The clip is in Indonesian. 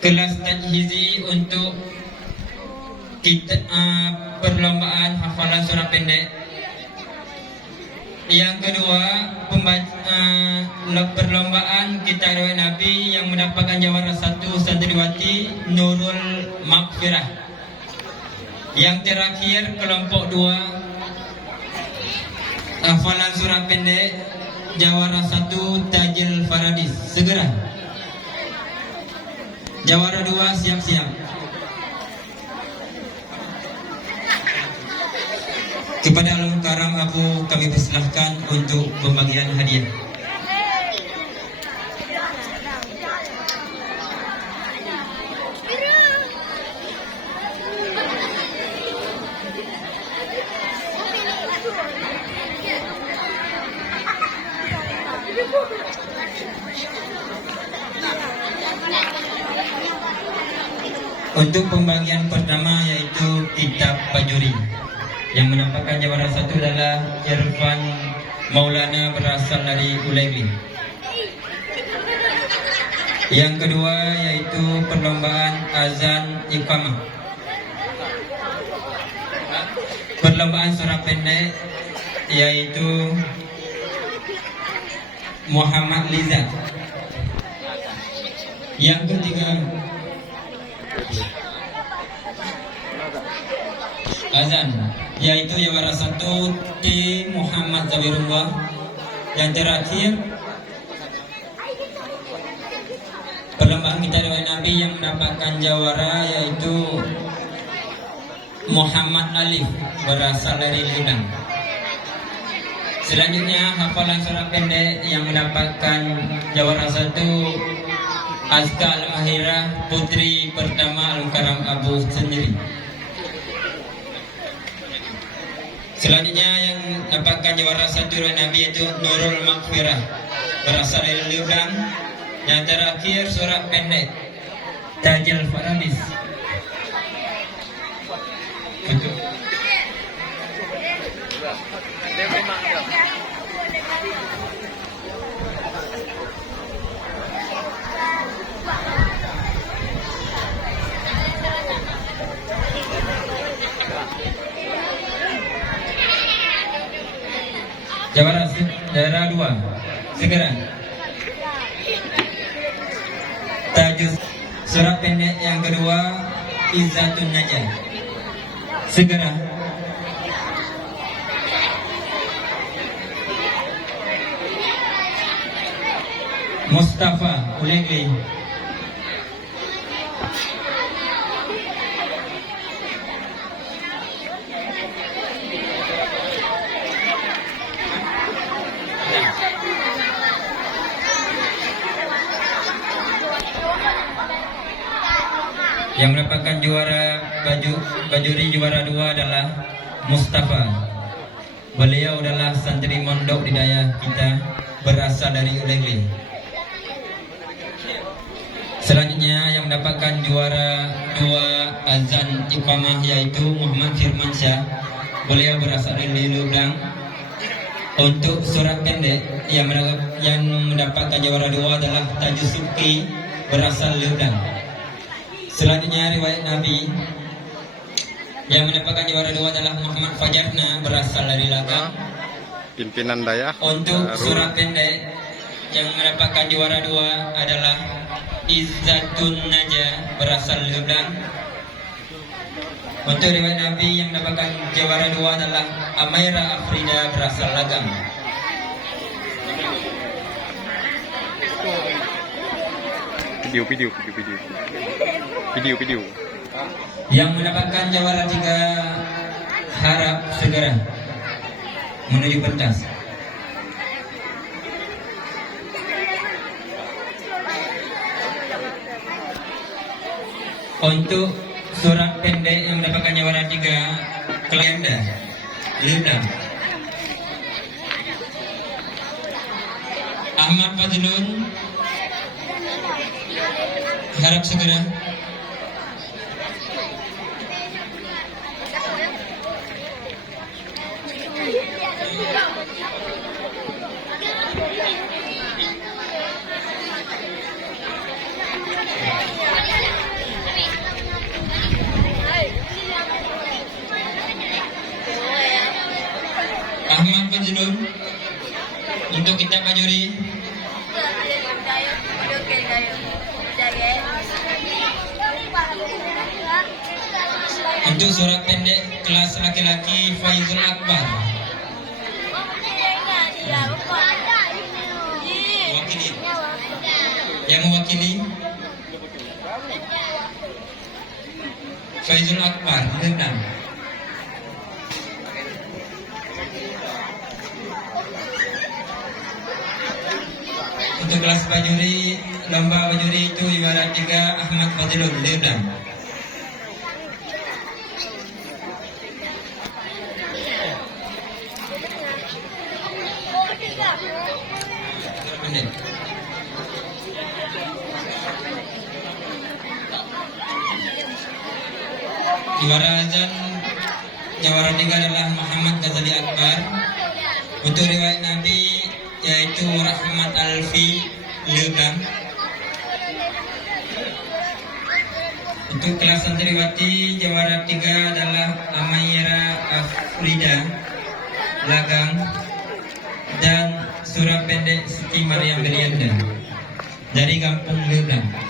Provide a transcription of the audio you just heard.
kelas tajhizi untuk kita perlombaan hafalan surah pendek. Yang kedua, perlombaan kita riwayat Nabi yang mendapatkan jawara 1 santriwati Nurul Maghfirah. Yang terakhir kelompok 2 hafalan surah pendek jawara 1 Tajil Faradis. Segera. Jawara 2 siap-siap. Kepada Al Karam Abu kami persilahkan untuk pembagian hadiah. Untuk pembagian pertama yaitu kitab Bajuri. Yang mendapatkan jawara 1 adalah Irfan Maulana berasal dari Ulaili. Yang kedua yaitu perlombaan azan iqamah. Perlombaan surah pendek yaitu Muhammad Liza. Yang ketiga azan yaitu jawara 1 T Muhammad Zawirullah. Yang terakhir perlombaan kita riwayat Nabi yang mendapatkan jawara yaitu Muhammad Alif berasal dari Lidan. Selanjutnya hafalan surah pendek yang mendapatkan jawara 1 Azka Al-Mahirah putri pertama Al-Karam Abu sendiri. Selanjutnya yang dapatkan jawara 1 riwayat Nabi yaitu Nurul Maghfirah berasal dari Lidan. Yang terakhir surah pendek Tajil Faradis. Betul. Jawara 2 segera. Tajus surah pendek yang kedua Izzatun Najah. Segera. Mustafa Ulegli. Yang mendapatkan juara bajuri juara 2 adalah Mustafa. Beliau adalah santri mondok di daerah kita berasal dari Ulegli. Selanjutnya yang mendapatkan juara 2 azan iqamah yaitu Muhammad Firmansyah. Beliau berasal dari Lubang. Untuk surat pendek yang mendapatkan juara 2 adalah Tajus Suki berasal Lubang. Selanjutnya riwayat Nabi yang mendapatkan juara 2 adalah Muhammad Fajarna berasal dari Lagang. Pimpinan Daya. Untuk surah pendek yang mendapatkan juara 2 adalah Izzatun Najah berasal Leblang. Untuk riwayat Nabi yang mendapatkan juara 2 adalah Amaira Afrida berasal Lagang. Video. Yang mendapatkan juara 3 harap segera menuju pentas. Untuk surat pendek yang mendapatkan juara 3 Kelenda Lindang. Ahmad Fadlun harap segera. Majnun. Untuk kitab Bajuri. Untuk surat pendek kelas laki-laki Faizul Akbar. Mewakili. Yang mewakili Faizul Akbar, benar. Untuk kelas Bajuri, lomba Bajuri itu juara 3 Ahmad Fadilul Lirdam. Juara azan juara 3 adalah Muhammad Ghazali Akbar. Untuk riwayat Nabi yaitu Rahmat Alfi Lirdam. Untuk kelas santriwati juara 3 adalah Amaira Afrida Lagang dan surah pendek Siti Maryam Berianda dari Kampung Lirdam.